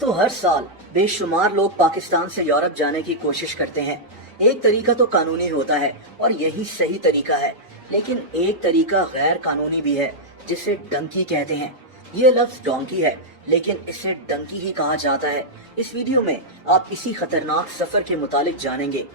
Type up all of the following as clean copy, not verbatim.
तो हर साल बेशुमार लोग पाकिस्तान से यूरोप जाने की कोशिश करते हैं। एक तरीका तो कानूनी होता है और यही सही तरीका है, लेकिन एक तरीका गैर कानूनी भी है जिसे डंकी कहते हैं। ये लफ्ज डोंकी है, लेकिन इसे डंकी ही कहा जाता है। इस वीडियो में आप इसी खतरनाक सफर के मुतालिक जानेंगे।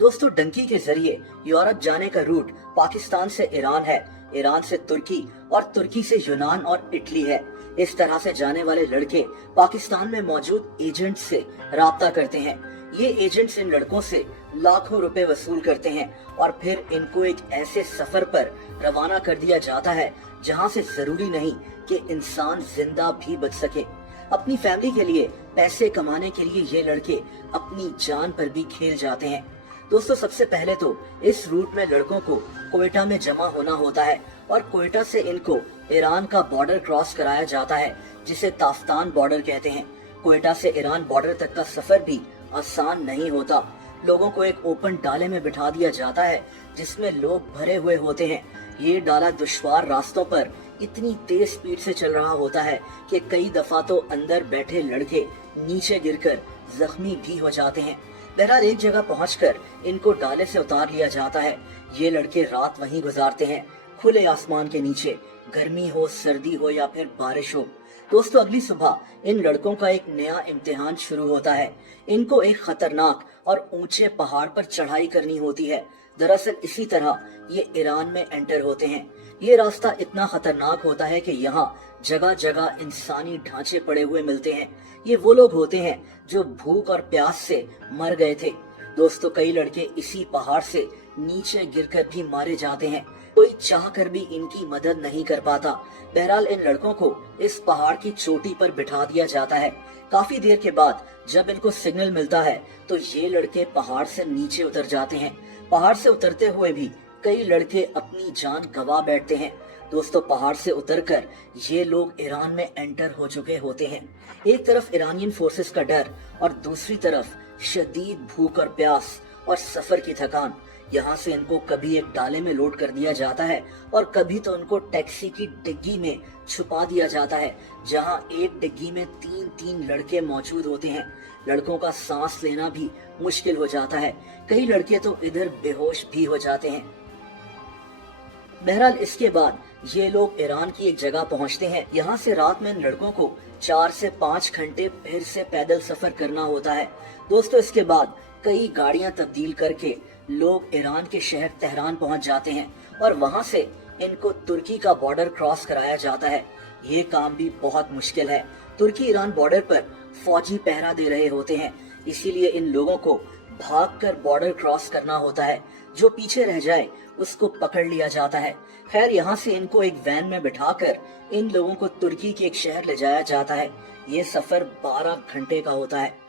दोस्तों, डंकी के जरिए यूरोप जाने का रूट पाकिस्तान से ईरान है, ईरान से तुर्की और तुर्की से यूनान और इटली है। इस तरह से जाने वाले लड़के पाकिस्तान में मौजूद एजेंट से राब्ता करते हैं। ये एजेंट्स इन लड़कों से लाखों रुपए वसूल करते हैं और फिर इनको एक ऐसे सफर पर रवाना कर दिया जाता है जहां से जरूरी नहीं कि इंसान जिंदा भी बच सके। अपनी फैमिली के लिए पैसे कमाने के लिए ये लड़के अपनी जान पर भी खेल जाते हैं। दोस्तों, सबसे पहले तो इस रूट में लड़कों को कोयटा में जमा होना होता है और कोयटा से इनको ईरान का बॉर्डर क्रॉस कराया जाता है, जिसे ताफ्तान बॉर्डर कहते हैं। कोयटा से ईरान बॉर्डर तक का सफर भी आसान नहीं होता। लोगों को एक ओपन डाले में बिठा दिया जाता है जिसमें लोग भरे हुए होते हैं। ये डाला दुश्वार रास्तों पर इतनी तेज स्पीड से चल रहा होता है कि कई दफा तो अंदर बैठे लड़के नीचे गिरकर जख्मी भी हो जाते हैं। बहरहाल एक जगह पहुंचकर इनको डाले से उतार लिया जाता है। ये लड़के रात वहीं गुजारते हैं, खुले आसमान के नीचे, गर्मी हो, सर्दी हो या फिर बारिश हो। दोस्तों, अगली सुबह इन लड़कों का एक नया इम्तिहान शुरू होता है। इनको एक खतरनाक और ऊंचे पहाड़ पर चढ़ाई करनी होती है। दरअसल इसी तरह ये ईरान में एंटर होते हैं। ये रास्ता इतना खतरनाक होता है कि यहाँ जगह जगह इंसानी ढांचे पड़े हुए मिलते हैं। ये वो लोग होते हैं जो भूख और प्यास से मर गए थे। दोस्तों, कई लड़के इसी पहाड़ से नीचे गिरकर भी मारे जाते हैं। कोई चाह कर भी इनकी मदद नहीं कर पाता। बहरहाल इन लड़कों को इस पहाड़ की चोटी पर बिठा दिया जाता है। काफी देर के बाद जब इनको सिग्नल मिलता है तो ये लड़के पहाड़ से नीचे उतर जाते हैं। पहाड़ से उतरते हुए भी कई लड़के अपनी जान गंवा बैठते हैं। दोस्तों, पहाड़ से उतरकर ये लोग ईरान में एंटर हो चुके होते हैं। एक तरफ ईरानियन फोर्सेस का डर और दूसरी तरफ शदीद भूख और प्यास और सफर की थकान। यहाँ से इनको कभी एक डाले में लोड कर दिया जाता है और कभी तो उनको टैक्सी की डिग्गी में छुपा दिया जाता है, जहाँ एक डिग्गी में 3-3 लड़के मौजूद होते हैं। लड़कों का सांस लेना भी मुश्किल हो जाता है। कई लड़के तो इधर बेहोश भी हो जाते हैं। बहरहाल इसके बाद ये लोग ईरान की एक जगह पहुंचते हैं। यहाँ से रात में इन लड़कों को 4 से 5 घंटे फिर से पैदल सफर करना होता है। दोस्तों, इसके बाद कई गाड़ियां तब्दील करके लोग ईरान के शहर तेहरान पहुंच जाते हैं और वहां से इनको तुर्की का बॉर्डर क्रॉस कराया जाता है। ये काम भी बहुत मुश्किल है। तुर्की ईरान बॉर्डर पर फौजी पहरा दे रहे होते हैं, इसीलिए इन लोगों को भागकर बॉर्डर क्रॉस करना होता है। जो पीछे रह जाए उसको पकड़ लिया जाता है। खैर, यहाँ से इनको एक वैन में बिठाकर इन लोगों को तुर्की के एक शहर ले जाया जाता है। ये सफर 12 घंटे का होता है।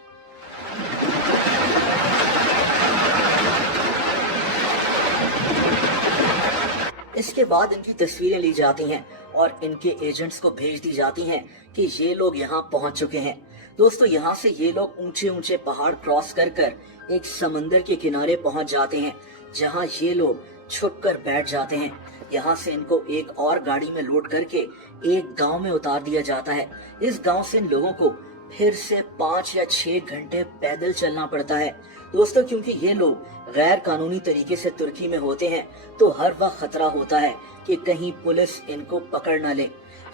इसके बाद इनकी तस्वीरें ली जाती हैं और इनके एजेंट्स को भेज दी जाती हैं कि ये लोग यहाँ पहुंच चुके हैं। दोस्तों, यहाँ से ये लोग ऊंचे ऊंचे पहाड़ क्रॉस कर कर एक समंदर के किनारे पहुंच जाते हैं, जहाँ ये लोग छुप कर बैठ जाते हैं। यहाँ से इनको एक और गाड़ी में लोड करके एक गांव में उतार दिया जाता है। इस गांव से इन लोगों को फिर से 5 या 6 घंटे पैदल चलना पड़ता है। दोस्तों, क्योंकि ये लोग गैर कानूनी तरीके से तुर्की में होते हैं तो हर वक्त खतरा होता है कि कहीं पुलिस इनको पकड़ न ले।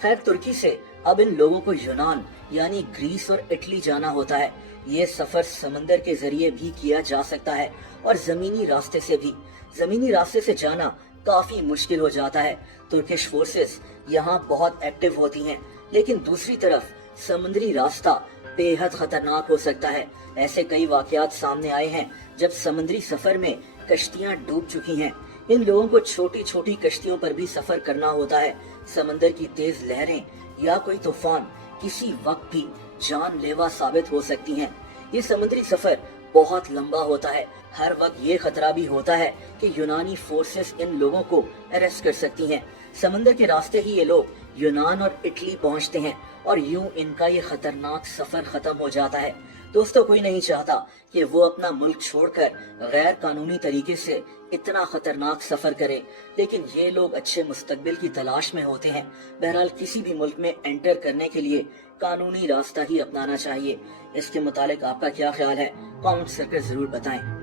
खैर, तुर्की से अब इन लोगों को यूनान यानी ग्रीस और इटली जाना होता है। ये सफर समंदर के जरिए भी किया जा सकता है और जमीनी रास्ते से भी। जमीनी रास्ते से जाना काफी मुश्किल हो जाता है। तुर्किश फोर्सेस यहाँ बहुत एक्टिव होती हैं, लेकिन दूसरी तरफ समुद्री रास्ता बेहद खतरनाक हो सकता है। ऐसे कई वाकयात सामने आए हैं जब समुद्री सफर में कश्तियां डूब चुकी हैं। इन लोगों को छोटी छोटी कश्तियों पर भी सफर करना होता है। समंदर की तेज लहरें या कोई तूफान किसी वक्त भी जानलेवा साबित हो सकती हैं। ये समुद्री सफर बहुत लंबा होता है। हर वक्त ये खतरा भी होता है कि यूनानी फोर्सेस इन लोगों को अरेस्ट कर सकती हैं। समंदर के रास्ते ही ये लोग यूनान और इटली पहुंचते हैं और यूं इनका ये खतरनाक सफर खत्म हो जाता है। دوستو کوئی نہیں چاہتا کہ وہ اپنا ملک چھوڑ کر غیر قانونی طریقے سے اتنا خطرناک سفر کرے، لیکن یہ لوگ اچھے مستقبل کی تلاش میں ہوتے ہیں۔ بہرحال کسی بھی ملک میں انٹر کرنے کے لیے قانونی راستہ ہی اپنانا چاہیے۔ اس کے متعلق آپ کا کیا خیال ہے؟ کامنٹ کر ضرور بتائیں۔